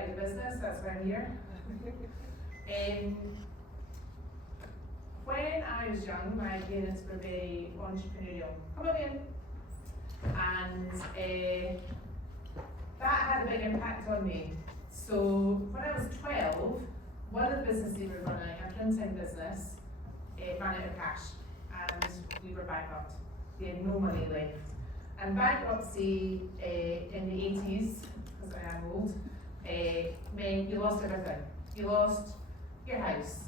started a business, that's why I'm here. When I was young, my parents were very entrepreneurial. Come on in. And that had a big impact on me. So when I was 12, one of the businesses we were running, a printing business, ran out of cash, and we were bankrupt. We had no money left. And bankruptcy in the 80s, because I am old, meant you lost everything. You lost your house,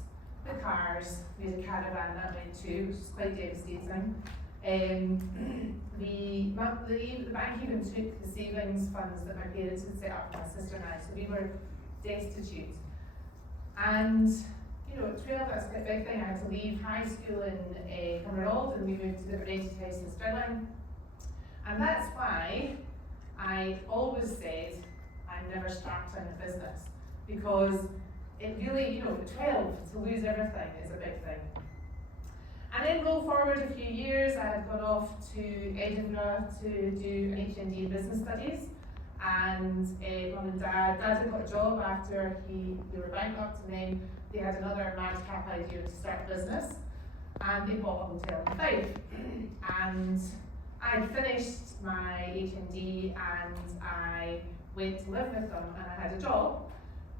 the cars, we had a caravan that went too, which was quite devastating. The bank even took the savings funds that my parents had set up for my sister and I, so we were destitute. And you know, at 12, that's quite a big thing. I had to leave high school in Cumbernauld, and we moved to the rented house in Stirling. And that's why I always said I'm never starting a business, because it really, you know, at 12, to lose everything is a big thing. And then roll forward a few years, I had gone off to Edinburgh to do an HND in business studies. And mum and dad had got a job after they were bankrupt, and then they had another madcap idea to start a business. And they bought a hotel in Fife. And I finished my HND and I went to live with them, and I had a job,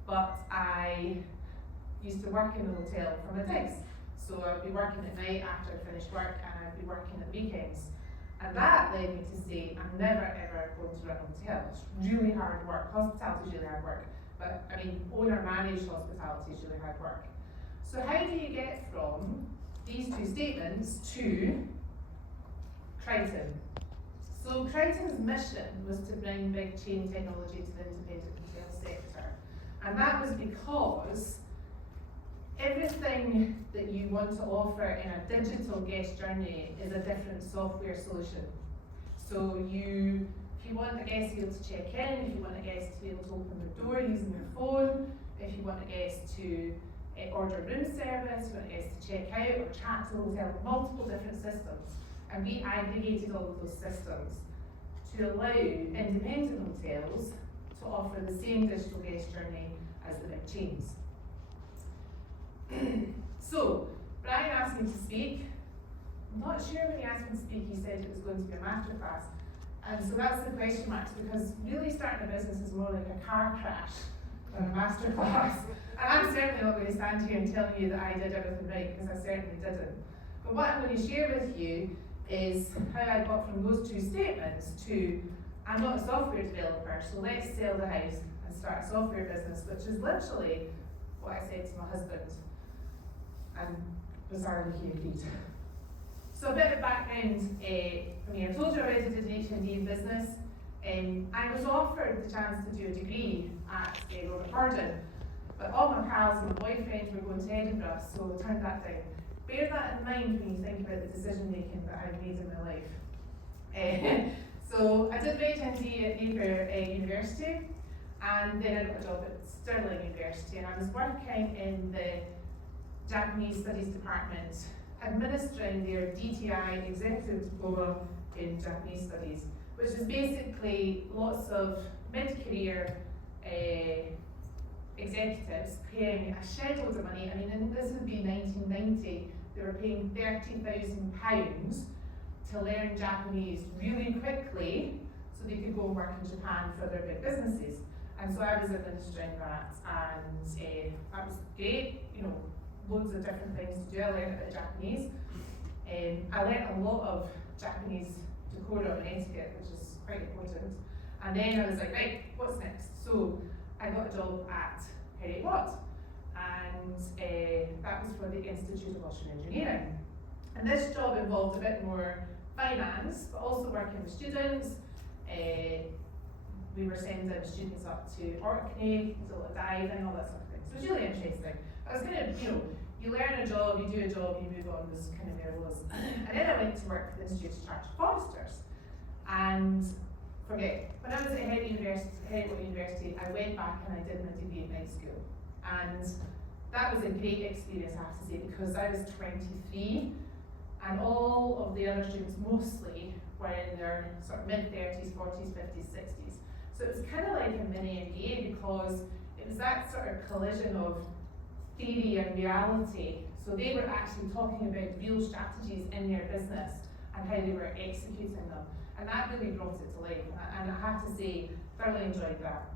but I used to work in the hotel for my digs. So I'd be working at night after I finished work, and I'd be working at weekends. And that led me to say, I'm never ever going to run a hotel. It's really hard work. Hospitality is really hard work. But I mean, owner-managed hospitality is really hard work. So how do you get from these two statements to Crichton? So Crichton's mission was to bring big chain technology to the independent hotel sector. And that was because everything that you want to offer in a digital guest journey is a different software solution. So if you want a guest to be able to check in, if you want a guest to be able to open the door using their phone, if you want a guest to order room service, you want a guest to check out or chat to the hotel, multiple different systems. And we aggregated all of those systems to allow independent hotels to offer the same digital guest journey as the big chains. So, Brian asked me to speak. I'm not sure when he asked me to speak, he said it was going to be a masterclass. And so that's the question marks, because really starting a business is more like a car crash than a masterclass. And I'm certainly not going to stand here and tell you that I did everything right, because I certainly didn't. But what I'm going to share with you is how I got from those two statements to, I'm not a software developer, so let's sell the house and start a software business, which is literally what I said to my husband. And bizarrely he agreed. So a bit of background from here. I told you I already did an HND in business. I was offered the chance to do a degree at Robert Purdon, but all my pals and my boyfriend were going to Edinburgh, so I turned that down. Bear that in mind when you think about the decision making that I've made in my life. So I did my HND at Napier University, and then I got a job at Stirling University, and I was working in the Japanese Studies Department, administering their DTI Executive Diploma in Japanese Studies, which is basically lots of mid-career executives paying a shed load of money. I mean, and this would be 1990, they were paying £30,000 to learn Japanese really quickly so they could go and work in Japan for their big businesses. And so I was administering that, and that was great, you know, loads of different things to do. I learned a bit of Japanese. I learned a lot of Japanese decorum and etiquette, which is quite important. And then I was like, right, what's next? So I got a job at Heriot Watt, and that was for the Institute of Ocean Engineering. And this job involved a bit more finance, but also working with students. We were sending students up to Orkney, did a lot of diving, all that sort of thing. So it was really interesting. I was kind of, you know, you learn a job, you do a job, you move on, was kind of where it was. And then I went to work for the Institute of Chartered Foresters. And forget, when I was at Heriot University, I went back and I did my degree at night school. And that was a great experience, I have to say, because I was 23, and all of the other students mostly were in their sort of mid-30s, 40s, 50s, 60s. So it was kind of like a mini MBA, because was that sort of collision of theory and reality. So they were actually talking about real strategies in their business and how they were executing them. And that really brought it to life. And I have to say, thoroughly enjoyed that.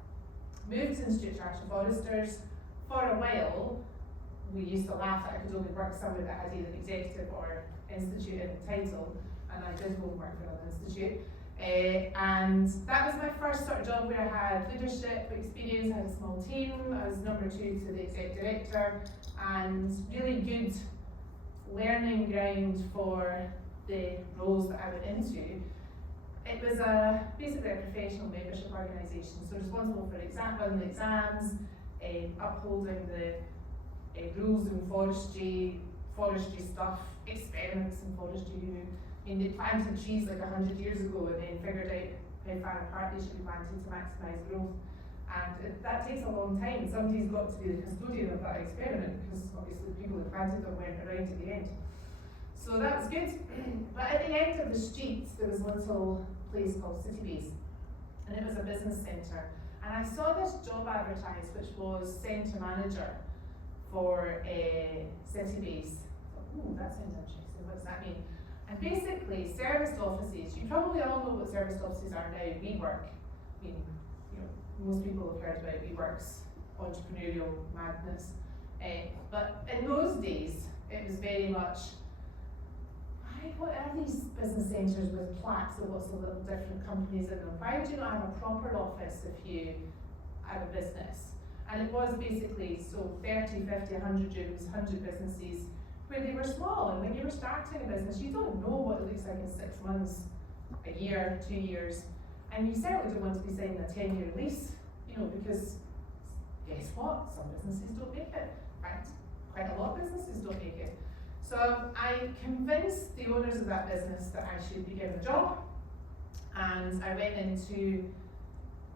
Moved to Institute Chartered Foresters. For a while, we used to laugh that I could only work somewhere that had either executive or institute in the title, and I did go and work for an institute. And that was my first sort of job where I had leadership experience, I had a small team, I was number 2 to the exec director, and really good learning ground for the roles that I went into. It was basically a professional membership organisation, so responsible for running the exams, upholding the rules in forestry stuff, experiments in forestry. I mean, they planted trees like 100 years ago and then figured out how far apart they should be planted to maximise growth. And that takes a long time. Somebody's got to be the custodian of that experiment because obviously the people who planted them weren't around at the end. So that was good. But at the end of the street, there was a little place called City Base, and it was a business centre. And I saw this job advertised, which was centre manager for City Base. Ooh, that sounds interesting. What does that mean? And basically, serviced offices, you probably all know what serviced offices are now. WeWork. I mean, most people have heard about WeWork's entrepreneurial madness. But in those days, it was very much, what are these business centres with plaques of lots of little different companies in them? Why would you not have a proper office if you have a business? And it was basically, so 30, 50, 100 rooms, 100 businesses, where they were small. And when you were starting a business, you don't know what it looks like in 6 months, a year, 2 years. And you certainly don't want to be signing a 10-year lease, because guess what? Some businesses don't make it. In fact, quite a lot of businesses don't make it. So I convinced the owners of that business that I should be given a job, and I went in to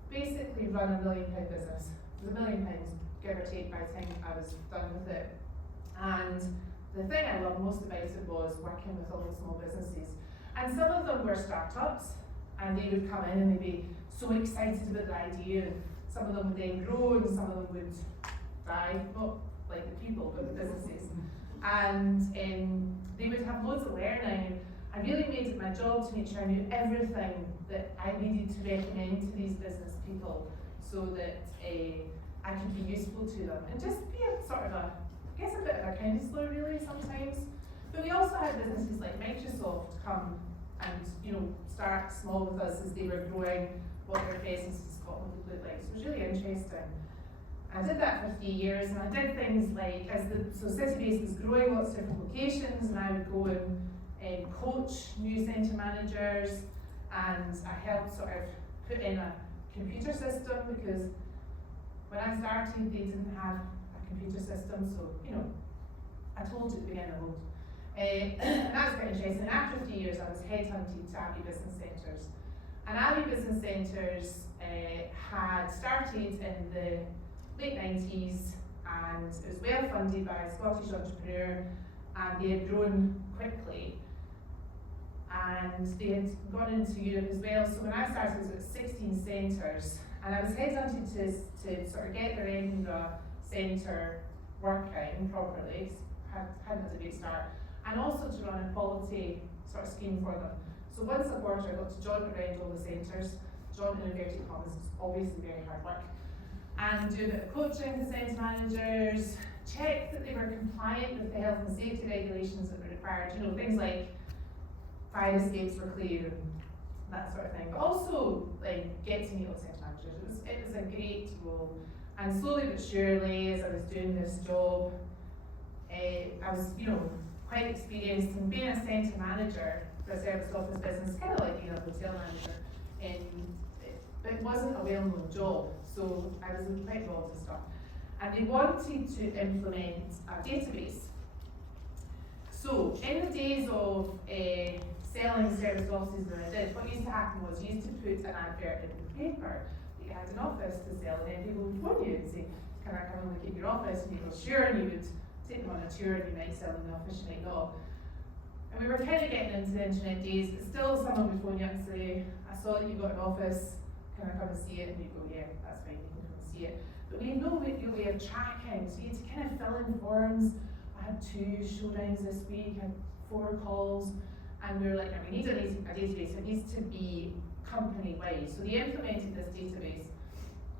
basically run a £1 million business. It was £1 million, give or take, by the time I was done with it. And the thing I loved most about it was working with all the small businesses. And some of them were startups, and they would come in and they'd be so excited about the idea, and some of them would then grow, and some of them would die, not like the people, but the businesses. And they would have loads of learning. I really made it my job to make sure I knew everything that I needed to recommend to these business people so that I could be useful to them. And just be a sort of a bit of a counsellor really sometimes. But we also had businesses like Microsoft come and start small with us as they were growing, what their presence in Scotland would look like. So it was really interesting. I did that for 3 years, and I did things like, so City Base was growing, lots of different locations, and I would go and coach new centre managers, and I helped sort of put in a computer system, because when I started they didn't have a computer system, so I told you at the beginning of and that was quite interesting. After 3 years I was headhunted to Abbey Business Centres, and Abbey Business Centres had started in the late 90s, and it was well funded by a Scottish entrepreneur, and they had grown quickly, and they had gone into Europe as well. So when I started, it was 16 centres, and I was headhunted to sort of get their Edinburgh centre working properly, hadn't had a great start, and also to run a quality sort of scheme for them. So once a quarter I got to jaunt around all the centres, jaunt in inverted commas, it's obviously very hard work, and do a bit of coaching to centre managers, check that they were compliant with the health and safety regulations that were required, things like fire escapes were clear and that sort of thing. But also get to meet all the centre managers. It was a great role. And slowly but surely, as I was doing this job, I was quite experienced in being a centre manager for a serviced office business, kind of like being a hotel manager. But it wasn't a well-known job, so I was quite involved and stuff. And they wanted to implement a database. So in the days of selling serviced offices that I did, what used to happen was you used to put an advert in the paper that you had an office to sell, and then people would phone you and say, can I come and look at your office? And you go, sure, and you would take them on a tour, and you might sell them the office, you might not. And we were kind of getting into the internet days, but still someone would phone you up and say, I saw that you got an office, can I come and see it? And you go, yeah, that's fine, you can come and see it. But we had no real way of tracking, so you had to kind of fill in forms. I had 2 showdowns this week, I had 4 calls, and we were like, we need a database, it needs to be company-wide. So they implemented this database,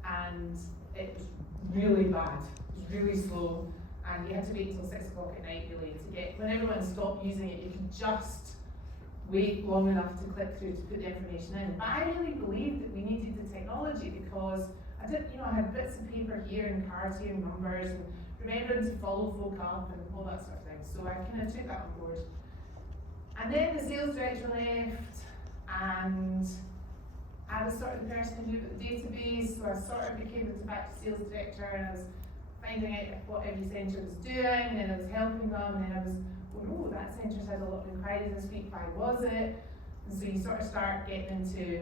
and it was really bad, it was really slow, and you had to wait until 6 o'clock at night really to get, when everyone stopped using it, you could just wait long enough to click through to put the information in. But I really believed that we needed the technology because I had bits of paper here and cards here and numbers and remembering to follow folk up and all that sort of thing. So I kind of took that on board. And then the sales director left, and I was sort of the person who knew about the database, so I sort of became the back to sales director, and I was finding out what every centre was doing, and then I was helping them, and then I was, oh, that centre's had a lot of inquiries this week, why was it? And so you sort of start getting into,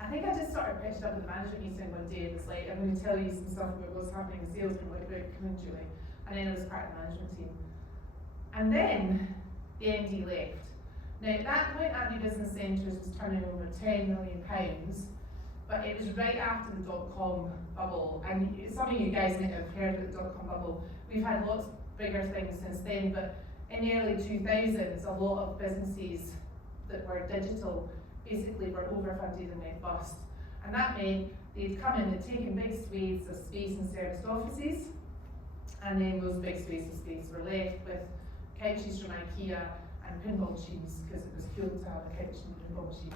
I think I just sort of pitched up at the management meeting one day and was like, I'm going to tell you some stuff about what's happening in sales, and like, come in, Julie. And then I was part of the management team. And then the MD left. Now at that point, Abbey Business Centres was turning over £10 million, but it was right after the dot-com bubble. And some of you guys might have heard of the dot-com bubble. We've had lots bigger things since then, but in the early 2000s, a lot of businesses that were digital basically were overfunded and went bust. And that meant they'd come in and taken big swathes of space in serviced offices, and then those big swathes of space were left with couches from IKEA and pinball machines, because it was cool to have a couch and a pinball machine.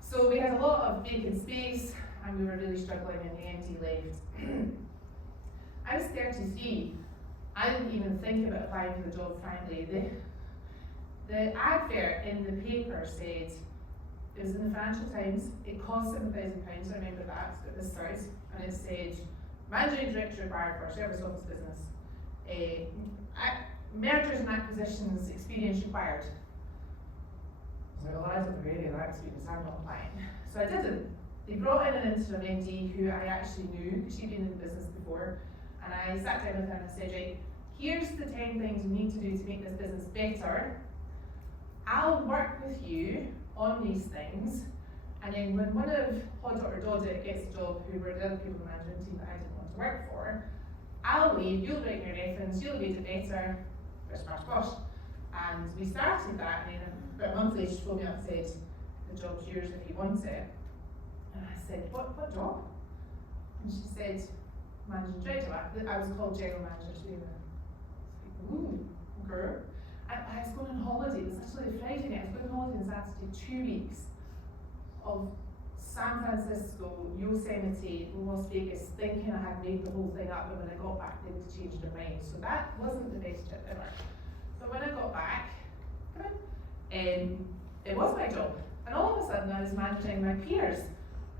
So we had a lot of vacant space, and we were really struggling, and the MD left. I was 33. I didn't even think about applying for the job, frankly. The advert in the paper said, it was in the Financial Times, it cost £7,000, I remember that at the start, and it said, Managing Director required for a service office business. Mergers and acquisitions experience required. I was like, well, I don't really have that experience, I'm not applying. So I didn't. They brought in an interim MD who I actually knew, because she'd been in the business before, and I sat down with her and I said, right, here's the 10 things we need to do to make this business better. I'll work with you on these things, and then when one of Hoddle or Doddit gets a job, who were the other people in the management team that I didn't want to work for, I'll leave, you'll write your reference, you'll read it better, bish bash bosh. And we started that, and then about a month later she phoned me up and said, the job's yours if you want it. And I said, what job? And she said, Managing Director. I was called General Manager too. Ooh, girl. I was going on holiday, it was actually a Friday night, I was going on holiday on Saturday, 2 weeks of San Francisco, Yosemite, Las Vegas, thinking I had made the whole thing up, but when I got back, they'd changed their mind. So that wasn't the best trip ever. But when I got back, it was my job. And all of a sudden I was managing my peers.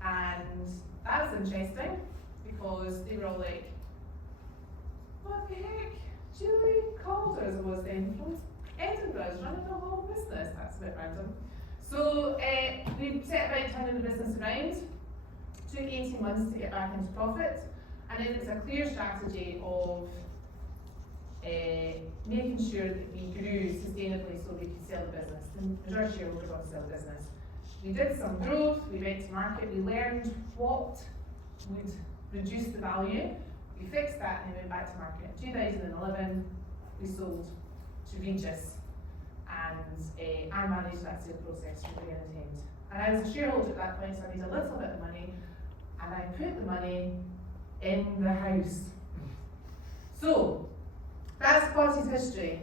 And that was interesting, because they were all like, what the heck? Julie Calder, as it was then, from Edinburgh, is running the whole business. That's a bit random. So we set about turning the business around. Took 18 months to get back into profit, and then it's a clear strategy of making sure that we grew sustainably so we could sell the business. The majority shareholders want to sell the business. We did some growth, we went to market, we learned what would reduce the value. We fixed that and then went back to market. In 2011, we sold to Regis, and I managed that sale process from beginning to end. And I was a shareholder at that point, so I made a little bit of money, and I put the money in the house. So, that's Potty's history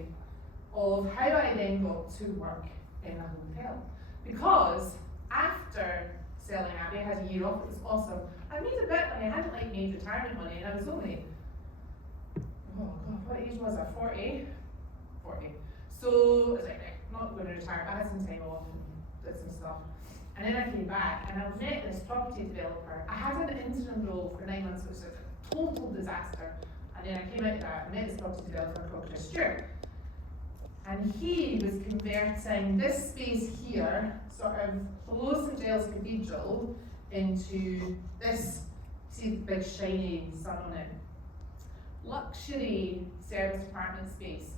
of how I then got to work in a hotel. Because after selling Abbey, I had a year off, it was awesome. I made a bit of money, I hadn't like made retirement money, and I was only, oh god, what age was I? 40? 40. So I was like, not going to retire, but I had some time off and did some stuff. And then I came back and I met this property developer. I had an interim role for 9 months, it was a total disaster. And then I came out of that and met this property developer called Chris Stewart. And he was converting this space here, sort of below St Giles Cathedral, into this, see the big shiny sun on it, luxury service apartment space.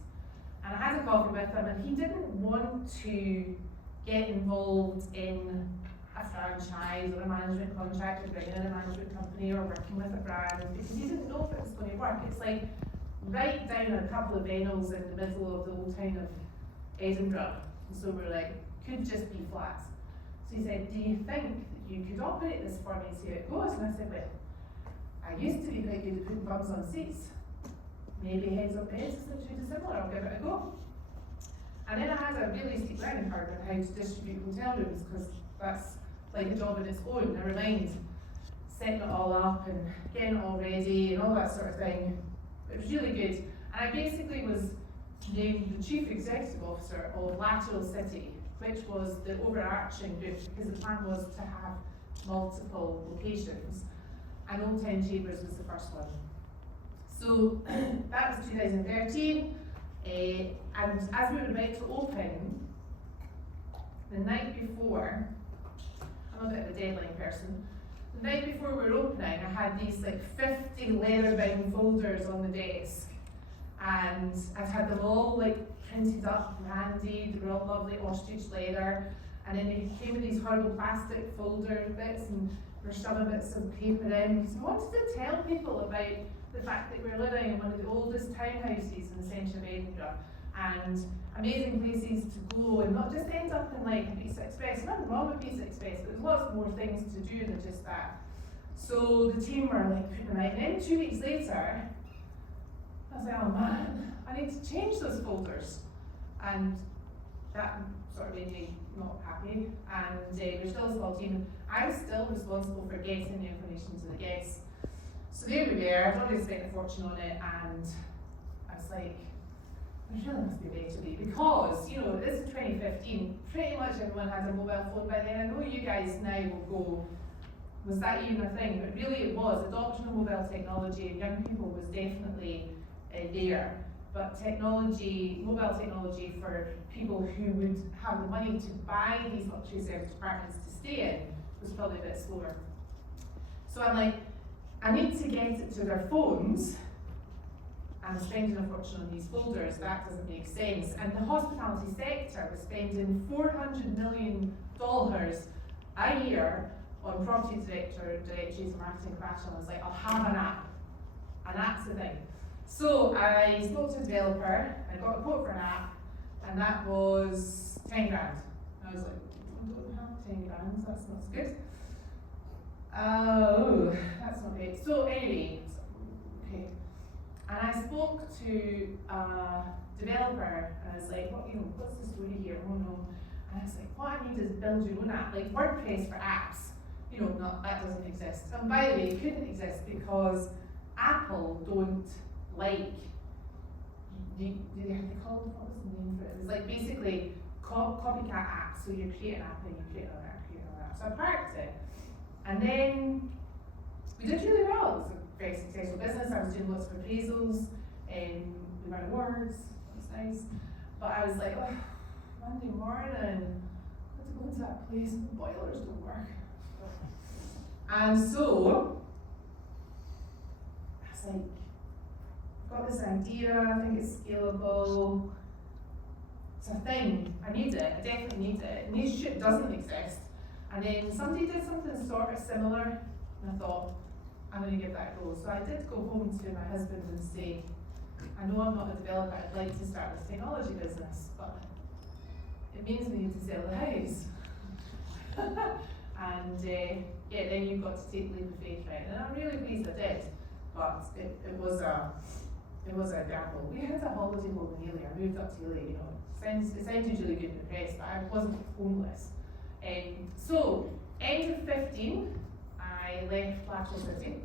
And I had a coffee with him, and he didn't want to get involved in a franchise or a management contract or bringing in a management company or working with a brand, because he didn't of work. It's like right down a couple of venals in the middle of the old town of Edinburgh. And so we're like, could just be flats. So he said, do you think that you could operate this for me and see how it goes? And I said, well, I used to be quite good at putting bums on seats. Maybe heads up beds is literally similar, I'll give it a go. And then I had a really steep learning curve on how to distribute hotel rooms, because that's like a job in its own. Never mind setting it all up and getting it all ready and all that sort of thing. It was really good. And I basically was named the Chief Executive Officer of Lateral City, which was the overarching group, because the plan was to have multiple locations. And Old Town Chambers was the first one. So that was 2013. And as we were about to open, the night before, I'm a bit of a deadline person, the night before we were opening, I had these like 50 leather-bound folders on the desk, and I'd had them all like printed up, handy, they were all lovely ostrich leather, and then they came in these horrible plastic folder bits, and we're shoving bits of paper in, because we wanted to tell people about the fact that we're living in one of the oldest townhouses in the centre of Edinburgh, and amazing places to go, and not just end up in like a Pizza Express. Nothing wrong with Pizza Express, but there's lots more things to do than just that. So the team were like putting them out, and then 2 weeks later, I was like, oh man, I need to change those folders. And that sort of made me not happy, and we're still a small team. I was still responsible for getting the information to the guests. So there we were, I'd already spent a fortune on it, and I was like, there really must be a better way, because, you know, this is 2015, pretty much everyone has a mobile phone by then. I know you guys now will go, was that even a thing? But really it was. Adoption of mobile technology and young people was definitely there. But technology, mobile technology for people who would have the money to buy these luxury service apartments to stay in was probably a bit slower. So I'm like, I need to get it to their phones. I'm spending a fortune on these folders, that doesn't make sense. And the hospitality sector was spending $400 million a year on property directories and marketing fashion. I was like, I'll have an app. An app's the thing. So I spoke to a developer, I got a quote for an app, and that was 10 grand. I was like, I don't have 10 grand, that's not so good. Oh, that's not great. So anyway, okay. And I spoke to a developer, and I was like, what, what's the story here? Oh no. And I was like, what I need is build your own app, like WordPress for apps. No, that doesn't exist. And by the way, it couldn't exist because Apple don't like, they called, what was the name for it? It was like basically copycat apps. So you create an app and you create another app, create another app. So I parked it. And then we did really well. It was a very successful business. I was doing lots of appraisals, and we won awards. That's nice. But I was like, oh, Monday morning, I have to go into that place and the boilers don't work. And so I was like, I've got this idea, I think it's scalable. It's a thing. I need it. I definitely need it. Niche shit doesn't exist. And then somebody did something sort of similar, and I thought, I'm going to give that a go. So I did go home to my husband and say, I know I'm not a developer, I'd like to start this technology business, but it means we need to sell the house. And yeah, then you've got to take the leap of faith, right? And I'm really pleased I did, but it was a gamble. We had a holiday home in Ely. I moved up to Ely, it sounded really good in the press, but I wasn't homeless. So, end of 15, I left Lateral City,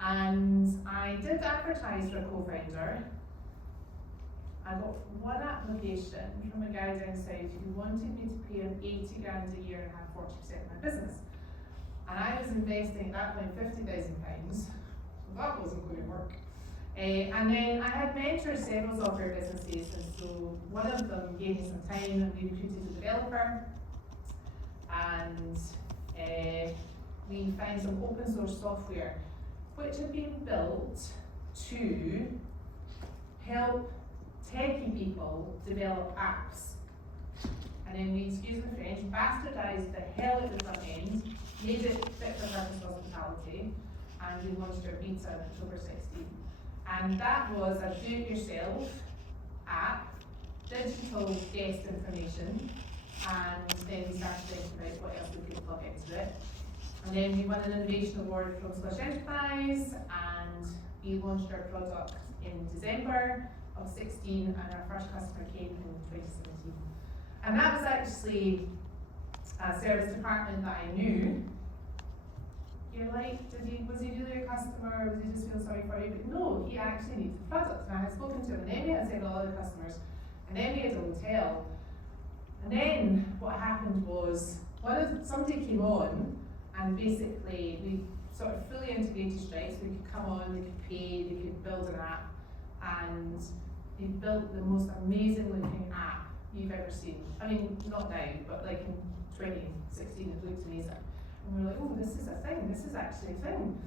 and I did advertise for a co-founder. I got one application from a guy down south who wanted me to pay him 80 grand a year and have 40% of my business. And I was investing at that point £50,000, so that wasn't going to work. And then I had mentored several software businesses, and so one of them gave me some time, and we recruited a developer, and we found some open source software which had been built to help techie people develop apps. And then we, excuse my French, bastardised the hell out of the front end, made it fit for purpose hospitality, and we launched our beta in October 16. And that was a do-it-yourself app, digital guest information, and then we started thinking about what else we could plug into it. And then we won an innovation award from Scottish Enterprise, and we launched our product in December of 16, and our first customer came in 2017. And that was actually a service department that I knew. You're like, was he really a customer, or was he just feel sorry for you? But no, he actually needed the product. And I had spoken to him, and then we had several other customers, and then we had a hotel. And then what happened was, somebody came on, and basically we sort of fully integrated Stripe, so they could come on, they could pay, they could build an app, and they built the most amazing looking app you've ever seen. I mean, not now, but like in 2016 it looked amazing. And we were like, oh, this is a thing, this is actually a thing.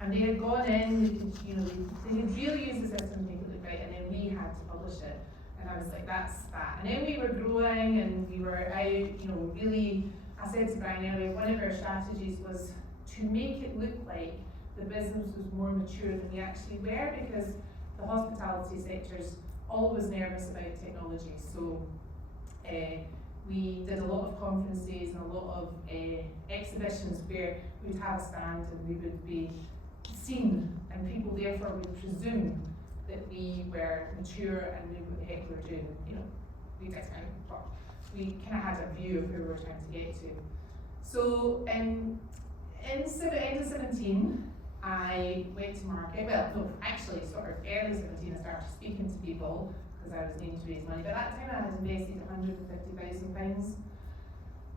And they had gone in, they had really used the system to make it look right, and then we had to publish it. And I was like, that's that. And then we were growing, and we were out, really, I said to Brian earlier, one of our strategies was to make it look like the business was more mature than we actually were, because the hospitality sector's always nervous about technology. So we did a lot of conferences and a lot of exhibitions where we would have a stand and we would be seen, and people therefore would presume that we were mature and knew what the heck we were doing. We discount, but we kind of had a view of who we were trying to get to. So in end of 17, I went to market. Well, no, actually, sort of early 17, I started speaking to people because I was needing to raise money. By that time, I had invested £150,000,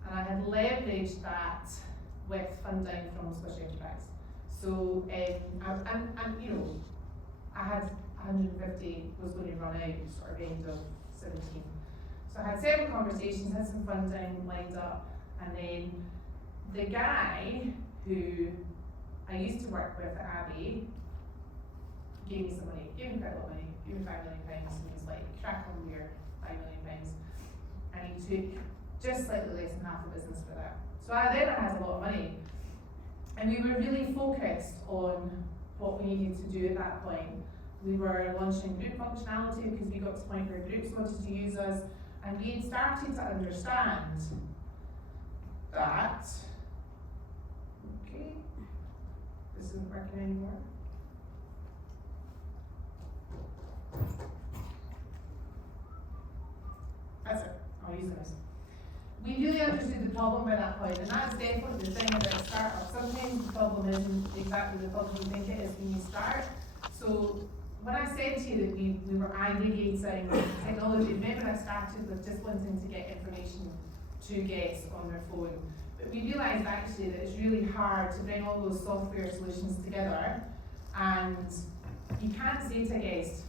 and I had leveraged that with funding from Scottish Enterprise. So, I had 150 was going to run out sort of end of 17. So I had several conversations, had some funding lined up, and then the guy who I used to work with at Abbey gave me some money, gave me quite a lot of money, gave me £5 million, and he was like, crack on with your £5 million. And he took just slightly less than half the business for that. So I had a lot of money. And we were really focused on what we needed to do at that point. We were launching group functionality because we got to the point where groups wanted to use us, and we had started to understand that, okay, this isn't working anymore. That's it, I'll use this. We really understood the problem by that point, and that's definitely the thing about a startup. Sometimes the problem isn't exactly the problem you think it is when you start. So when I said to you that we were aggregating technology, remember I started with just wanting to get information to guests on their phone. But we realised actually that it's really hard to bring all those software solutions together, and you can't say to a guest,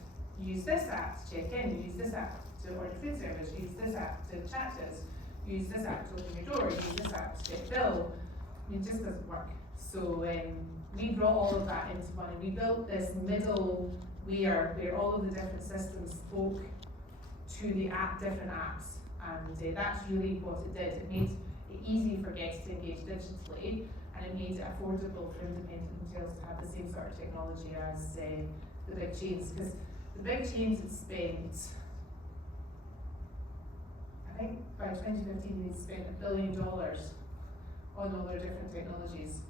use this app to check in, use this app to order food service, use this app to chat to us, use this app to open your door, use this app to get bill. It just doesn't work. So we brought all of that into one, and we built this middle where all of the different systems spoke to the different apps, and that's really what it did. It made it easy for guests to engage digitally, and it made it affordable for independent hotels to have the same sort of technology as the big chains, because the big chains had spent, I think by 2015 they'd spent $1 billion on all their different technologies.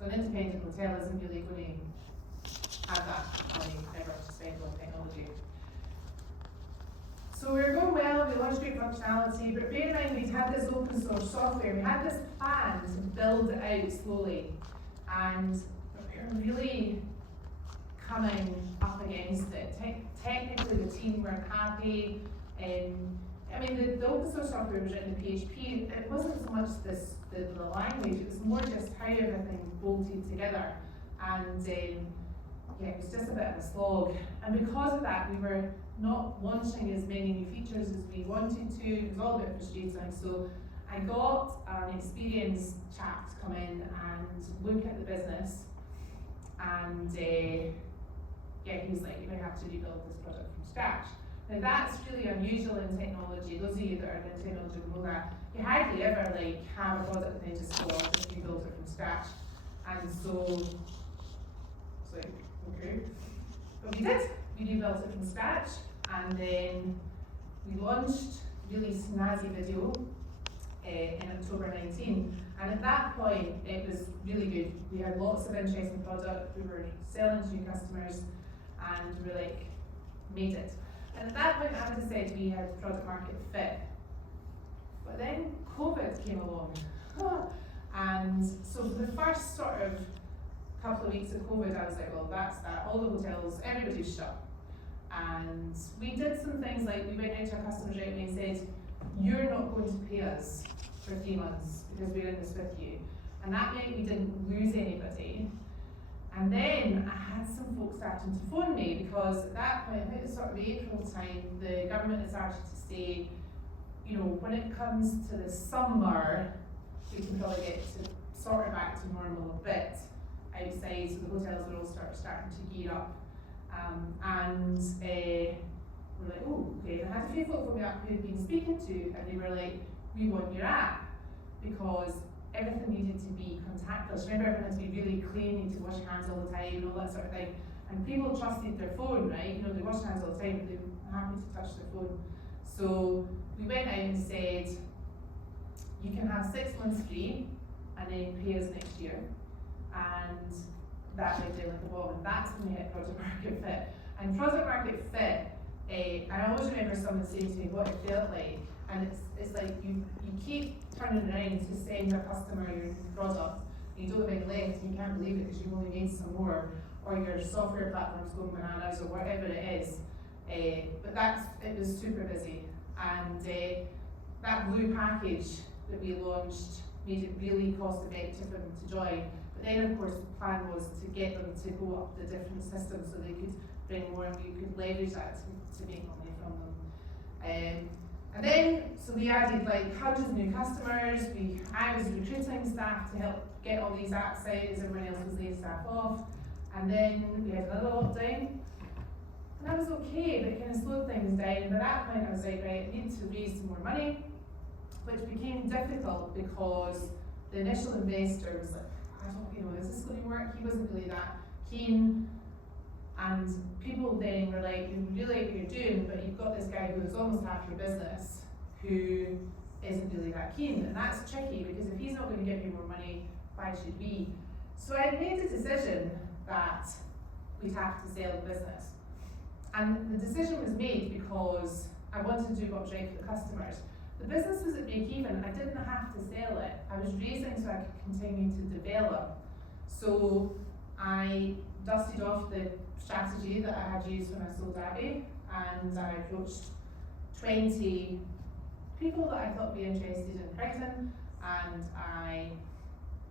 So an independent hotel isn't really going to have that money ever to spend on technology. So we were going well, we launched great functionality, but bear in mind we'd had this open source software, we had this plan to build it out slowly, and we were really coming up against it. Technically the team weren't happy. The open source software was written in PHP. It wasn't so much the language, it was more just how everything bolted together. And it was just a bit of a slog. And because of that, we were not launching as many new features as we wanted to. It was all a bit frustrating. So I got an experienced chap to come in and look at the business. And he was like, you might have to rebuild this product from scratch. Now that's really unusual in technology. Those of you that are in technology know that. You hardly ever have a product and then just go on, just rebuild it from scratch. And so, it's like, okay. But we did. We rebuilt it from scratch, and then we launched really snazzy video in October 19. And at that point, it was really good. We had lots of interesting product. We were selling to new customers, and we made it. And at that point, I would have said we had product market fit. But then COVID came along. And so for the first sort of couple of weeks of COVID, I was like, well, that's that. All the hotels, everybody's shut. And we did some things like we went out to our customers right and we said, you're not going to pay us for 3 months because we're in this with you. And that meant we didn't lose anybody. And then I had some folks starting to phone me because at that point, I think it was sort of April time, the government had started to say, you know, when it comes to the summer, we can probably get to sort of back to normal a bit outside, so the hotels were all starting to gear up. We're like, oh, okay. And I had a few folk coming up who'd been speaking to, and they were like, we want your app, because everything needed to be contactless. Remember, everyone had to be really clean, need to wash your hands all the time, and all that sort of thing. And people trusted their phone, right? You know, they wash their hands all the time, but they were happy to touch their phone. So we went out and said, you can have 6 months free, and then pay us next year. And that went down like a bomb, and that's when we hit product market fit. And product market fit, I always remember someone saying to me what it felt like, and it's like you keep turning around to send a customer your product, and you don't have any left, and you can't believe it because you've only made some more, or your software platform's going bananas, or whatever it is. But it was super busy, and that blue package that we launched made it really cost effective for them to join. But then, of course, the plan was to get them to go up the different systems so they could bring more, and we could leverage that to make money from them. And then, so we added like hundreds of new customers. I was recruiting staff to help get all these apps out as everyone else was laying staff off. And then we had another lockdown. And that was okay, but it kind of slowed things down. And by that point, I was like, right, I need to raise some more money, which became difficult because the initial investor was like, is this going to work? He wasn't really that keen. And people then were like, you really like what you're doing, but you've got this guy who is almost half your business who isn't really that keen. And that's tricky because if he's not going to give you more money, why should we? So I made a decision that we'd have to sell the business. And the decision was made because I wanted to do what was right for the customers. The business was at break even, I didn't have to sell it. I was raising so I could continue to develop. So I dusted off the strategy that I had used when I sold Abbey, and I approached 20 people that I thought would be interested in Crichton, and I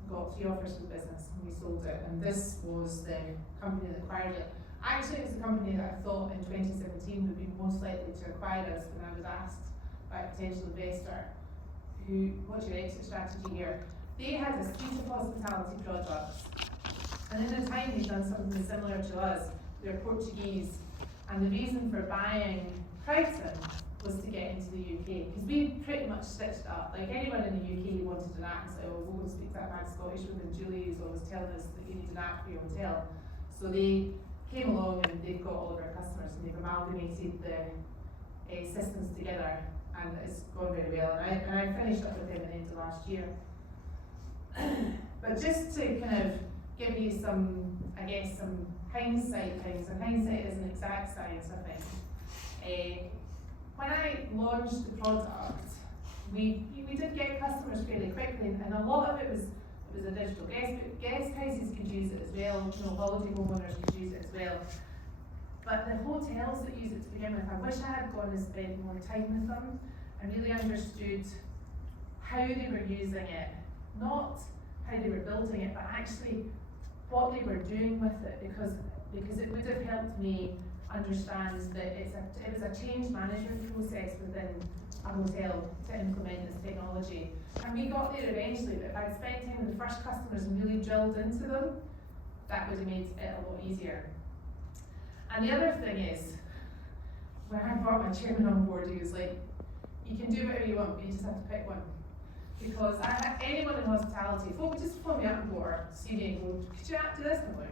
got 3 offers for the business, and we sold it. And this was the company that acquired it. Actually, it was the company that I thought in 2017 would be most likely to acquire us when I was asked by a potential investor, what's your exit strategy here? They had a suite of hospitality products, and in the time they'd done something similar to us. They're Portuguese, and the reason for buying Crichton was to get into the UK, because we pretty much stitched up. Like anyone in the UK who wanted an app and said, oh, we'll go speak to that bad Scottish woman, Julie, who's always telling us that you need an app for your hotel. So they came along and they've got all of our customers, and they've amalgamated the systems together, and it's gone very well. And I finished up with them at the end of last year. But just to kind of give you some, I guess, some hindsight things, and hindsight is an exact science, I think. When I launched the product, we did get customers fairly quickly, and a lot of it was a digital. Guest houses could use it as well, holiday homeowners could use it as well. But the hotels that use it to begin with, I wish I had gone and spent more time with them and really understood how they were using it, not how they were building it, but actually what they were doing with it, because it would have helped me understand that it was a change management process within a hotel to implement this technology. And we got there eventually, but if I'd spent time with the first customers and really drilled into them, that would have made it a lot easier. And the other thing is, when I brought my chairman on board, he was like, you can do whatever you want, but you just have to pick one. Because anyone in hospitality, folk just phone me up and go, or CD and go, could you do this? And I'm like,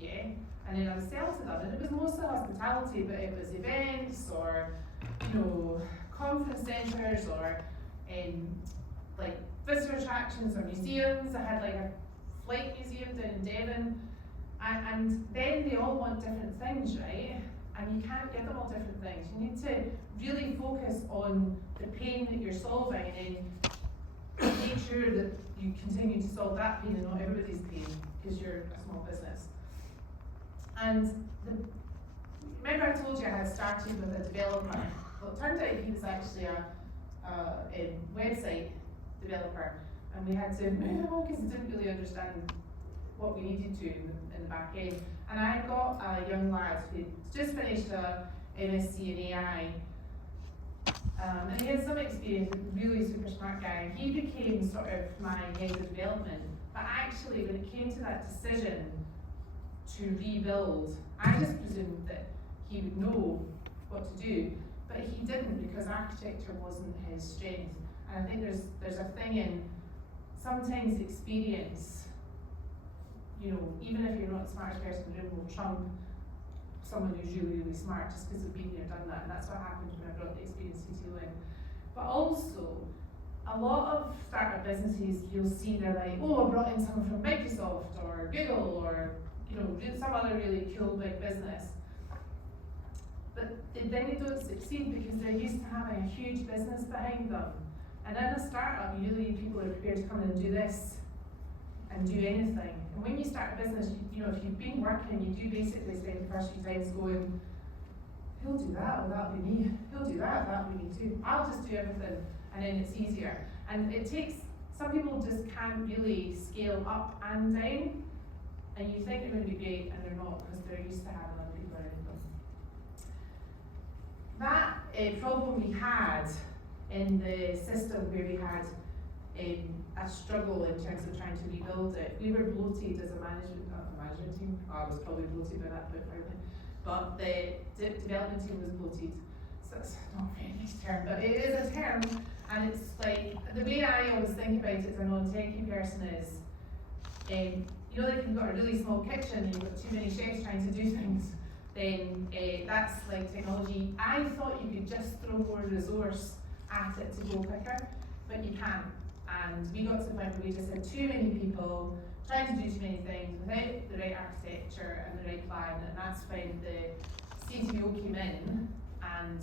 yeah. and then I would sell to them, and it was mostly hospitality, but it was events or, you know, conference centres or like visitor attractions or museums. I had like a flight museum down in Devon, and then they all want different things, right? And you can't give them all different things. You need to really focus on the pain that you're solving, and then make sure that you continue to solve that pain and not everybody's pain, because you're a small business. And remember I told you I had started with a developer. Well, it turned out he was actually a website developer, and we had to move on because he didn't really understand what we needed to in the back end. And I got a young lad who just finished a MSc in AI, and he had some experience, a really super smart guy, and he became sort of my head of development. But actually, when it came to that decision to rebuild, I just presumed that he would know what to do, but he didn't, because architecture wasn't his strength. And I think there's a thing in sometimes experience, you know, even if you're not the smartest person in the room, will trump someone who's really, really smart just because they've been there, done that. And that's what happened when I brought the experience CTO in. But also, a lot of startup businesses, you'll see they're like, oh, I brought in someone from Microsoft or Google or, you know, some other really cool big business. But then they don't succeed because they're used to having a huge business behind them. And in a startup, usually people are prepared to come in and do this and do anything. And when you start a business, you know, if you've been working, you do basically spend the first few times going, he'll do that, or that'll be me. He'll do that, that'll be me too. I'll just do everything, and then it's easier. And it takes, some people just can't really scale up and down, and you think they're going to be great, and they're not, because they're used to having other people around them. That problem we had in the system where we had a struggle in terms of trying to rebuild it. We were bloated as a management team. Oh, I was probably bloated by that point, probably. But the development team was bloated. So it's not a very nice term, but it is a term. And it's like, the way I always think about it as a non-techie person is, you know, like you've got a really small kitchen and you've got too many chefs trying to do things, then that's like technology. I thought you could just throw more resource at it to go quicker, but you can't. And we got to the point where we just had too many people trying to do too many things without the right architecture and the right plan, and that's when the CTO came in and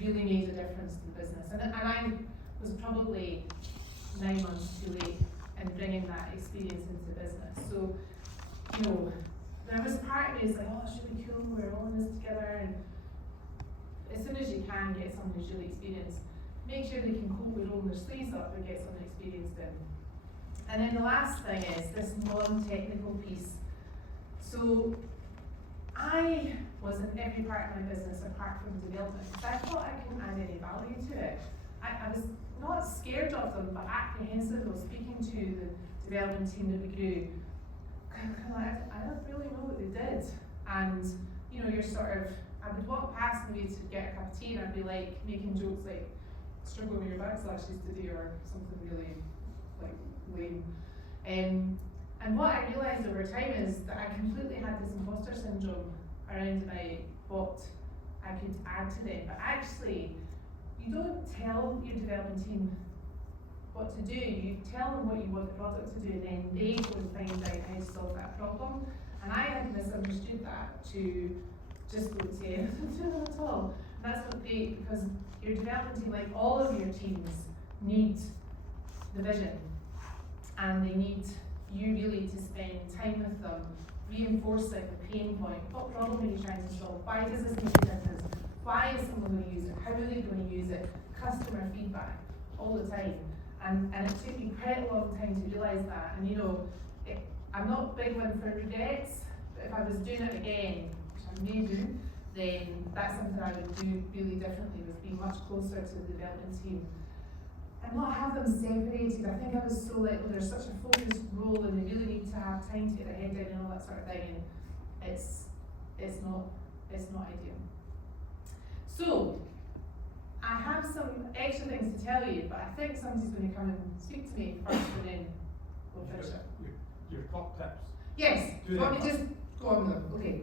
really made a difference to the business. And I was probably 9 months too late in bringing that experience into the business. So, you know, there was part of me that's like, oh, it's really cool, we're all in this together. And as soon as you can get someone who's really experienced, make sure they can cope with rolling their sleeves up and get some experience in. And then the last thing is this non-technical piece. So I was in every part of my business apart from development, because I thought I couldn't add any value to it. I was not scared of them, but apprehensive of speaking to the development team that we grew. I don't really know what they did. And you know, you're sort of, I would walk past maybe to get a cup of tea and I'd be like making jokes like, struggle with your backslashes today or something really like lame. And what I realised over time is that I completely had this imposter syndrome around about what I could add to them. But actually, you don't tell your development team what to do. You tell them what you want the product to do, and then they go and find out how to solve that problem. And I had misunderstood that to just go and say anything to them at all. And that's not great, because your development team, like all of your teams, need the vision, and they need you really to spend time with them, reinforcing the pain point. What problem are you trying to solve? Why does this make a difference? Why is someone going to use it? How are they going to use it? Customer feedback all the time. And it took me quite a long time to realise that. And you know, I'm not big one for regrets, but if I was doing it again, which I may do, then that's something I would do really differently, was be much closer to the development team. And not have them separated. I think I was so like, well, there's such a focused role and they really need to have time to get their head down and all that sort of thing, and it's not ideal. So, I have some extra things to tell you, but I think somebody's going to come and speak to me first and then we'll finish it. Your top tips. Yes, do you want me to just Go on then, okay.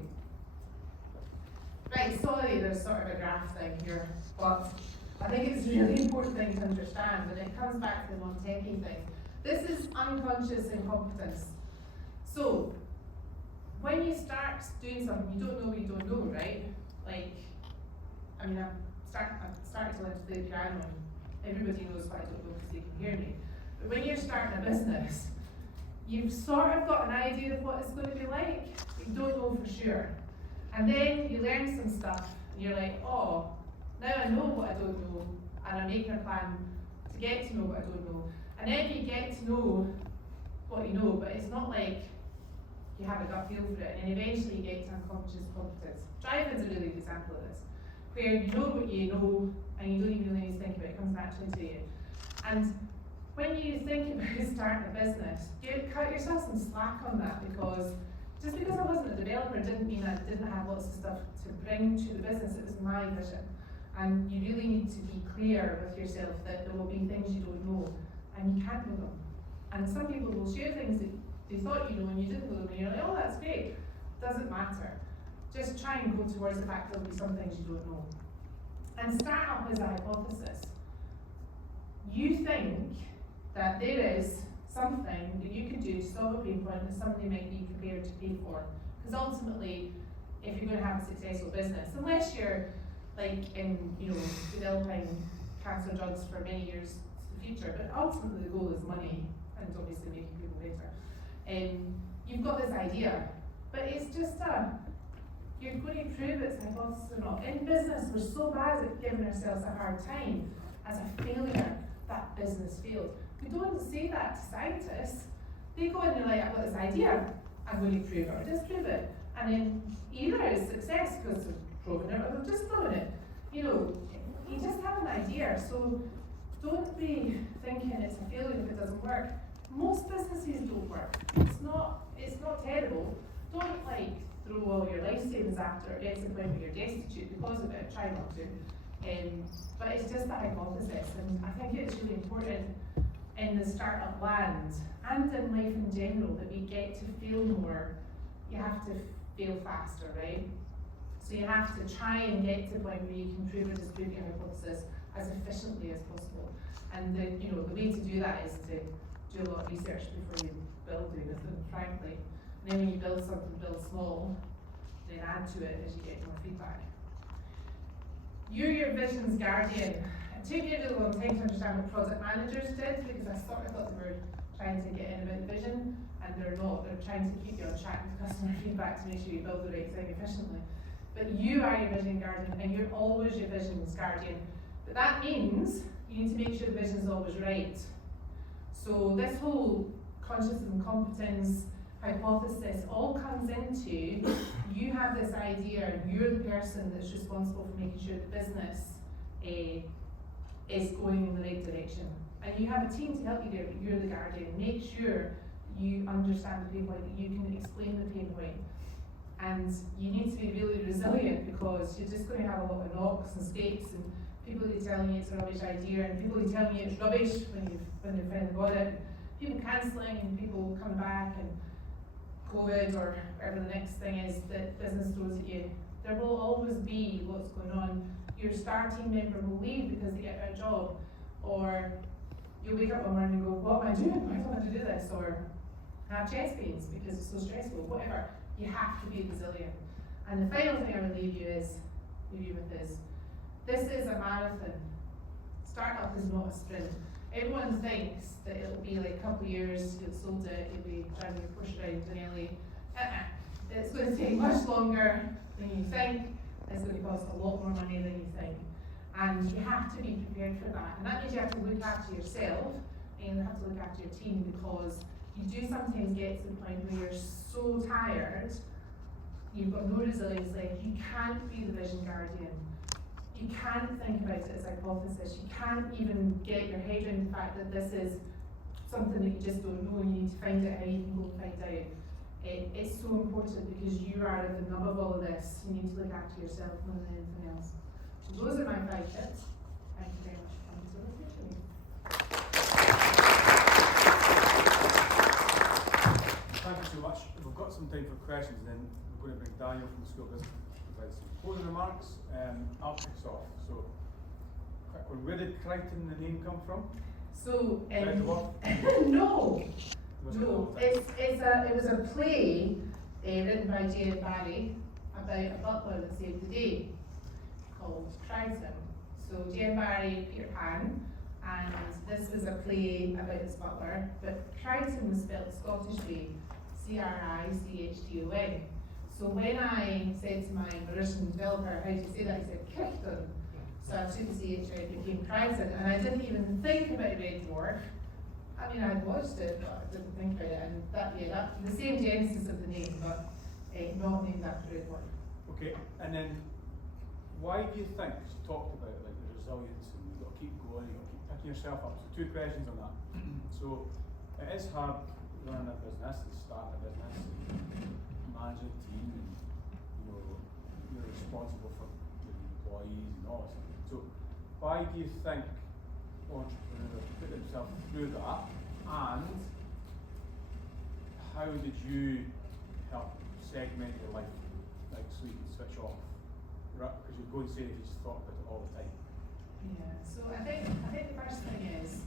Right, sorry, there's sort of a graph thing here, but I think it's a really important thing to understand, and it comes back to the non-techie thing. This is unconscious incompetence. So, when you start doing something, you don't know what you don't know, right? Like, I mean, I've started to learn to play the piano, and everybody knows what I don't know because they can hear me. But when you're starting a business, you've sort of got an idea of what it's going to be like, but you don't know for sure. And then you learn some stuff, and you're like, oh, now I know what I don't know, and I'm making a plan to get to know what I don't know. And then you get to know what you know, but it's not like you have a gut feel for it, and eventually you get to unconscious competence. Driving's a really good example of this, where you know what you know, and you don't even really need to think about it, it comes naturally to you. And when you think about starting a business, cut yourself some slack on that, because just because I wasn't a developer didn't mean I didn't have lots of stuff to bring to the business. It was my vision. And you really need to be clear with yourself that there will be things you don't know, and you can't know them. And some people will share things that they thought you know and you didn't know them, and you're like, oh, that's great. Doesn't matter. Just try and go towards the fact there'll be some things you don't know. And startup is a hypothesis. You think that there is something that you can do to solve a pain point that somebody might be prepared to pay for. Because ultimately, if you're going to have a successful business, unless you're like in, developing cancer drugs for many years to the future, but ultimately the goal is money and obviously making people better. You've got this idea, but it's just you're going to prove it's a hypothesis or not. In business, we're so bad at giving ourselves a hard time as a failure. That business failed. We don't say that to scientists. They go in and they're like, I've got this idea, I'm going to prove it or disprove it. And then either it's success because they've proven it or they've disproven it. You just have an idea. So don't be thinking it's a failure if it doesn't work. Most businesses don't work. It's not terrible. Don't throw all your life savings after it gets to the point where you're destitute because of it. Try not to. But it's just a hypothesis, and I think it's really important in the startup land and in life in general that we get to fail more. You have to fail faster, right? So you have to try and get to the point where you can prove or disprove your hypothesis as efficiently as possible. And the way to do that is to do a lot of research before you build anything, frankly. And then when you build something, build small, then add to it as you get more feedback. You're your vision's guardian. It took me a really long time to understand what project managers did, because I sort of thought they were trying to get in about vision, and they're not. They're trying to keep you on track with customer feedback to make sure you build the right thing efficiently. But you are your vision guardian, and you're always your vision's guardian. But that means you need to make sure the vision is always right. So this whole conscious incompetence hypothesis all comes into you have this idea and you're the person that's responsible for making sure the business is going in the right direction. And you have a team to help you there, but you're the guardian. Make sure you understand the pain point, that you can explain the pain point. And you need to be really resilient, because you're just going to have a lot of knocks and scrapes and people who tell you it's a rubbish idea and people who tell you it's rubbish when they've finally got it. People cancelling and people coming back and COVID or whatever the next thing is that business throws at you. There will always be what's going on. Your star team member will leave because they get a job, or you'll wake up one morning and go, what am I doing? Why don't I do this? Or have chest pains because it's so stressful, whatever. You have to be resilient. And the final thing I would leave you with is, this is a marathon. Startup is not a sprint. Everyone thinks that it'll be like a couple of years, you'll sold it, you'll be driving your Porsche around in LA. It's going to take much longer than you think. It's going to cost a lot more money than you think. And you have to be prepared for that. And that means you have to look after yourself and you have to look after your team, because you do sometimes get to the point where you're so tired, you've got no resilience left, you can't be the vision guardian. You can't think about it as a hypothesis. You can't even get your head around the fact that this is something that you just don't know, and you need to find out how you can go and find out. It's so important, because you are at the nub of all of this. You need to look after yourself more than anything else. So those are my 5 tips. Thank you very much for coming to listen to me. Thank you so much. We've got some time for questions, and then we'll going to bring Daniel from the School of Business to provide some closing remarks. I'll kick us off. So, quick one. Where did Crichton, the name, come from? So, no, it was a play written by Jane Barry about a butler that saved the day called Crichton. So Jane Barry, Peter Pan, and this was a play about this butler, but Crichton was spelled the Scottish way, Crichton. So when I said to my Mauritian developer, how do you say that? He said Crichton. So I took the CH out, it became Crichton, and I didn't even think about Red Dwarf. I mean, I'd watched it, but I didn't think about it, and that the same genesis of the name, but not named after Red Dwarf. Okay, and then why do you think, you talked about like the resilience and you've got to keep going, you've got to keep picking yourself up. So 2 questions on that. So it is hard running a business and starting a business and managing a team, and you're responsible for your employees and all that. So why do you think entrepreneurs put themselves through that, and how did you help segment your life, like so you can switch off? Because you're going to say if you just thought about it all the time. Yeah, so I think the first thing is,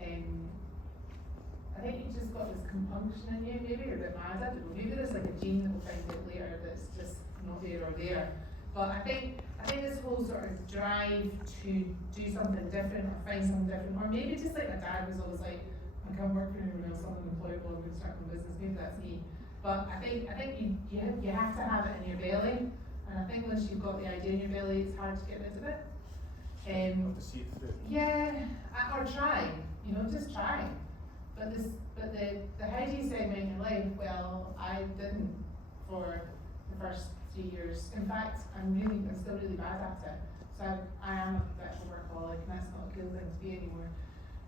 I think you just got this compunction in you, maybe you're a bit mad, I don't know, maybe there's like a gene that we'll find out later that's just not there or there. But I think this whole sort of drive to do something different or find something different, or maybe just like my dad was always like, I can't work for anyone else, I'm unemployable, I'm going to start my business, maybe that's me. But I think you have to have it in your belly. And I think once you've got the idea in your belly, it's hard to get rid of it. You have to see it through. Yeah, or try. Just try. But the how do you segment your life? Well, I didn't for the first 3 years. In fact, I'm still really bad at it. So I am a professional workaholic, and that's not a cool thing to be anymore.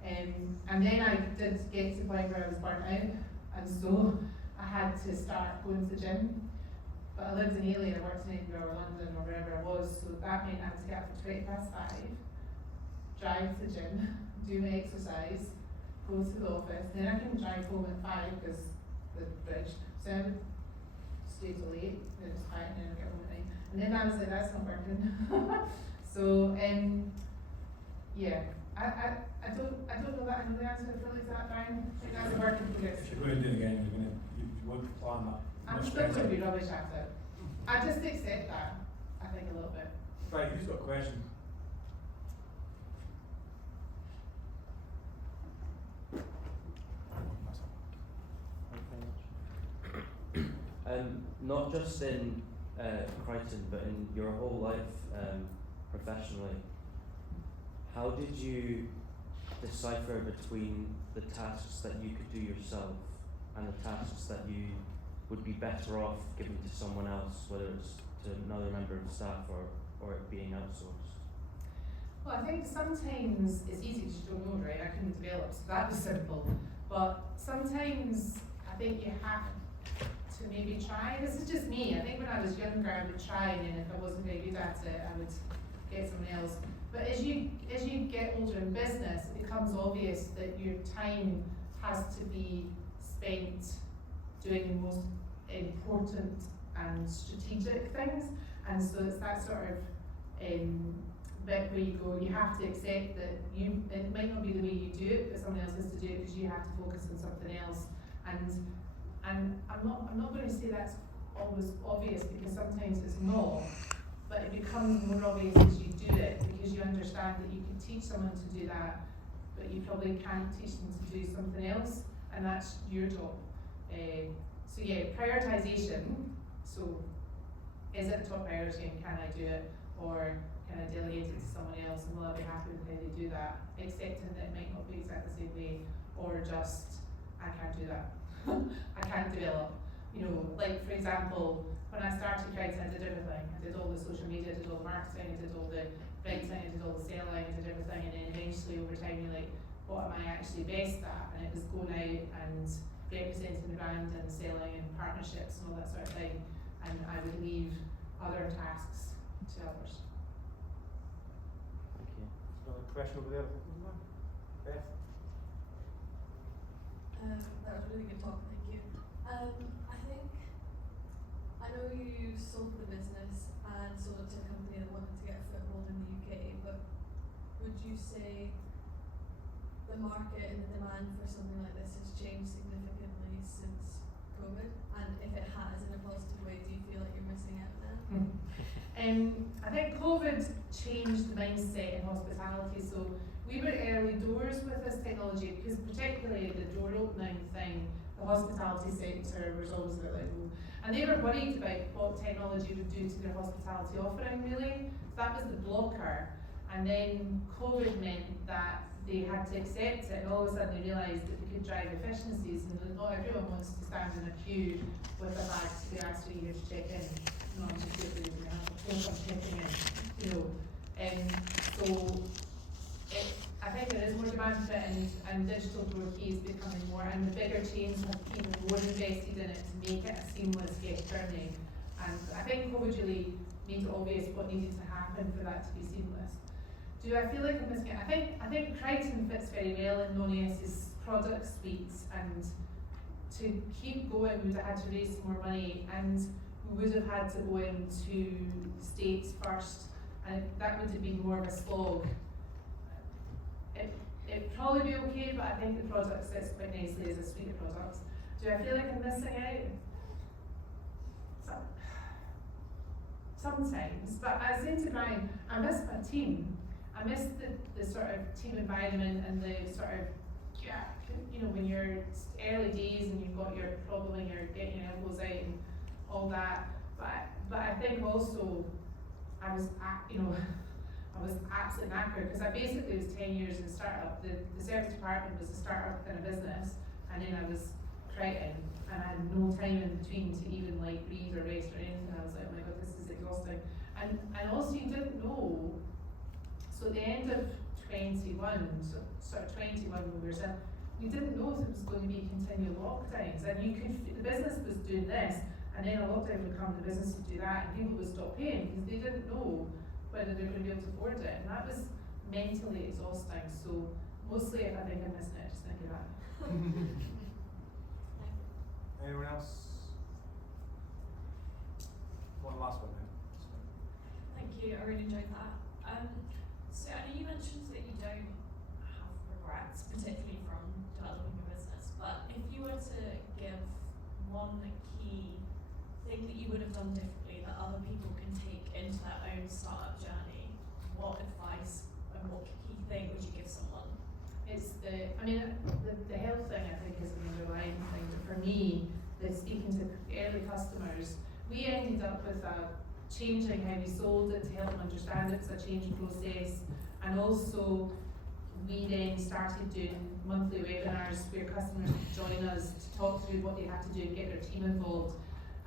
And then I did get to the point where I was burnt out, and so I had to start going to the gym. But I lived in Ely, I worked in Edinburgh or London or wherever I was, so that meant I had to get up for 5:20, drive to the gym, do my exercise, go to the office, then I couldn't drive home at 5 because the bridge, so I would stay till 8, then it was 5, and then I'd get home at 9. And then I was like, that's not working. So, yeah, I don't know that I know the answer for like that, Brian. I think that's a work in progress. If you're going to do it again, you won't plan that. I'm still going to be rubbish at it. I just accept that, I think, a little bit. Right, who's got a question? Not just in Crichton, but in your whole life professionally, how did you decipher between the tasks that you could do yourself and the tasks that you would be better off giving to someone else, whether it's to another member of staff or it being outsourced? Well, I think sometimes it's easy to just don't know, right? I couldn't develop, so that was simple. But sometimes I think you have to maybe try. This is just me. I think when I was younger, I would try, and then if I wasn't very good at it, I would get someone else. But as you get older in business, it becomes obvious that your time has to be spent doing the most important and strategic things. And so it's that sort of bit where you go, you have to accept that it might not be the way you do it, but someone else has to do it because you have to focus on something else. And I'm not going to say that's always obvious, because sometimes it's not, but it becomes more obvious as you do it, because you understand that you can teach someone to do that, but you probably can't teach them to do something else, and that's your job. So yeah, prioritization. So is it a top priority, and can I do it, or can I delegate it to someone else, and will I be happy with how they do that? Accepting that it might not be exactly the same way, or just I can't do that. I can't develop. Like for example, when I started Crichton, I did everything. I did all the social media, I did all the marketing, I did all the writing, I did all the selling, I did everything, and then eventually over time you're like, what am I actually best at? And it was going out and representing the brand and selling and partnerships and all that sort of thing. And I would leave other tasks to others. Thank you. Another question over there. Beth? That was a really good talk, thank you. I think know you sold the business and sold it to a company that wanted to get a foothold in the UK, but would you say the market and the demand for something like this has changed significantly since COVID? And if it has, in a positive way, do you feel like you're missing out now? I think COVID changed the mindset in hospitality. So we were early doors with this technology because particularly the door opening thing, the hospitality sector was always a bit like, oh. And they were worried about what technology would do to their hospitality offering really. So that was the blocker. And then COVID meant that they had to accept it, and all of a sudden they realised that they could drive efficiencies, and not everyone wants to stand in a queue with a bag to be asked, are you here to check in? No, I'm just here for you, I'm checking in, you know. So I think there is more demand for it, and digital door keys becoming more, and the bigger chains have even more invested in it to make it a seamless guest journey. And I think COVID really made it obvious what needed to happen for that to be seamless. Do I feel like I'm missing it? I think Crichton fits very well in non-ES's product suites, and to keep going we would have had to raise some more money, and we would have had to go into the States first, and that would have been more of a slog. It'd probably be okay, but I think the product sits quite nicely as a suite of products. Do I feel like I'm missing out? Sometimes, but I say to Brian, I miss my team. I miss the sort of team environment and the sort of, you know, when you're early days and you've got your problem and you're getting your elbows out and all that. But I think also I was absolutely knackered because I basically was 10 years in a startup. The service department was a startup kind of business, and then I was Crichton, and I had no time in between to even like read or rest or anything. I was like, oh my god, this is exhausting. And also you didn't know. So at the end of 21, so sort of 21 when we were selling, we didn't know if it was going to be continual lockdowns, and the business was doing this, and then a lockdown would come, the business would do that, and people would stop paying because they didn't know whether they were going to be able to afford it, and that was mentally exhausting. So mostly if I think I'm missing it, just think of that. Anyone else? One last one then. Thank you, I really enjoyed that. So I know you mentioned that you don't have regrets, particularly from developing your business, but if you were to give one key thing that you would have done differently that other people can take into their own startup journey, what advice and what key thing would you give someone? It's the health thing I think is an underlying thing. For me, the speaking to early customers, we ended up with changing how we sold it to help them understand it's a change process, and also we then started doing monthly webinars where customers could join us to talk through what they had to do and get their team involved.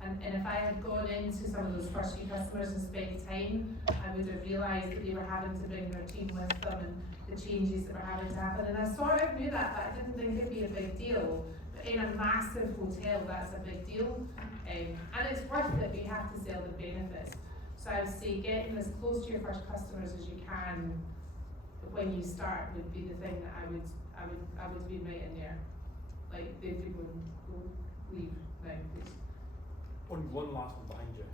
And if I had gone into some of those first few customers and spent time, I would have realised that they were having to bring their team with them and the changes that were having to happen. And I sort of knew that, but I didn't think it'd be a big deal. But in a massive hotel, that's a big deal. And it's worth it, but you have to sell the benefits. So I would say getting as close to your first customers as you can when you start would be the thing that I would be right in there. Like they go leave now, please. One last one behind you.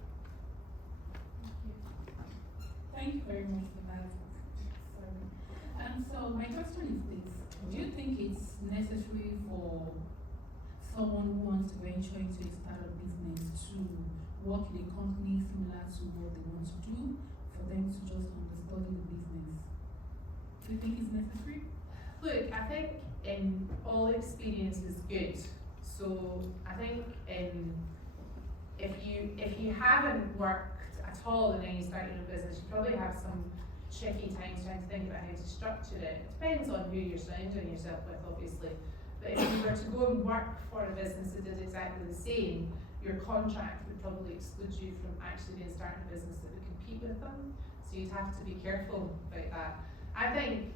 Thank you very much for that. Sorry. And so my question is this: do you think it's necessary for someone who wants to venture into a startup business to work in a company similar to what they want to do, for them to just understudy the business? Do you think it's necessary? Look, I think all experience is good. So I think if you haven't worked at all and then you start your own business, you probably have some tricky times trying to think about how to structure it. It depends on who you're surrounding yourself with, obviously. But if you were to go and work for a business that did exactly the same, your contract would probably exclude you from actually being starting a business that would compete with them. So you'd have to be careful about that. I think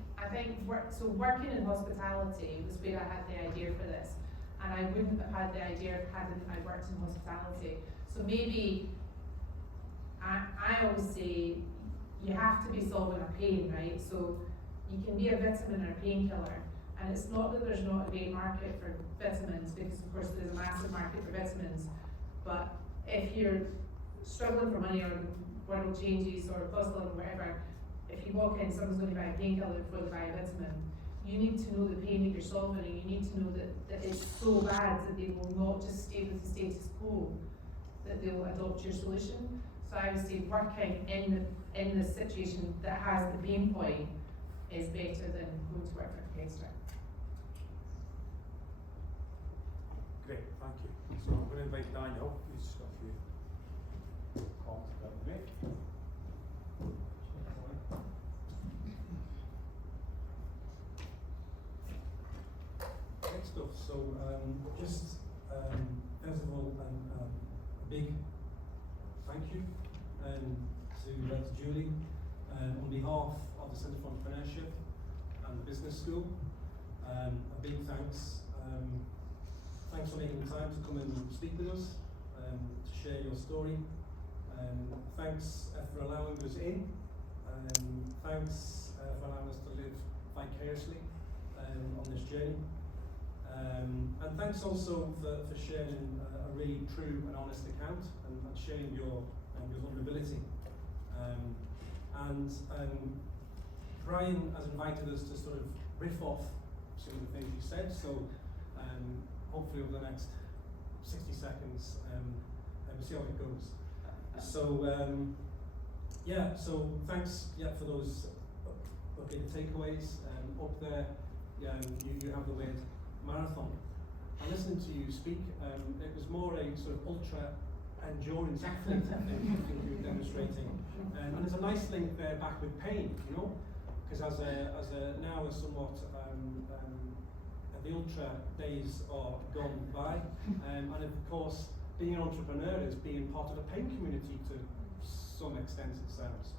working in hospitality was where I had the idea for this, and I wouldn't have had the idea hadn't I worked in hospitality. So maybe I always say you have to be solving a pain, right? So you can be a vitamin or a painkiller, and it's not that there's not a great market for vitamins, because of course there's a massive market for vitamins. But if you're struggling for money, or the world changes, or cost of living, whatever, if you walk in, someone's going to buy a painkiller before they buy a vitamin, you need to know the pain that you're solving, and you need to know that it's so bad that they will not just stay with the status quo, that they will adopt your solution. So I would say working in the situation that has the pain point is better than going to work for a competitor. Great, thank you. So I'm going to invite Daniel, who's got a few comments about the make. Great stuff. So just first of all, a big thank you to Julie on behalf of the Centre for Entrepreneurship and the Business School. A big thanks. Thanks for making the time to come and speak with us, to share your story. Thanks for allowing us in. Thanks for allowing us to live vicariously on this journey. And thanks also for sharing a really true and honest account and sharing your vulnerability. Brian has invited us to sort of riff off some of the things he said, so hopefully over the next 60 seconds we'll see how it goes. So so thanks for those the takeaways. Up there you have the word marathon. I listened to you speak, it was more a sort of ultra endurance athlete I think you were demonstrating. And there's a nice link there back with pain, you know, because as a now a somewhat the ultra days are gone by, and of course being an entrepreneur is being part of a pain community to some extent, it sounds.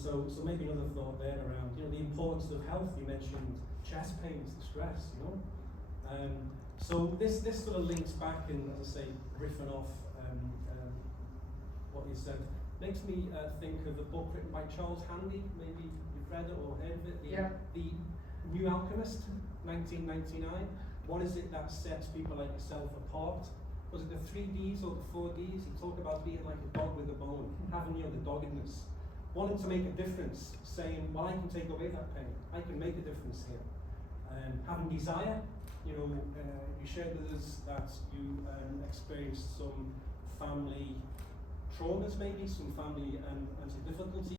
So maybe another thought there around, you know, the importance of health. You mentioned chest pains, the stress, you know. So this sort of links back, and as I say, riffing off what you said, makes me think of a book written by Charles Handy. Maybe you've read it or heard of it. The New Alchemist, 1999. What is it that sets people like yourself apart? Was it the 3 Ds or the 4 Ds? He talked about being like a dog with a bone, having, you know, the doggedness, wanting to make a difference, saying, well, I can take away that pain, I can make a difference here. Having desire, you know, you shared with us that you experienced some family traumas, maybe some family and some difficulties.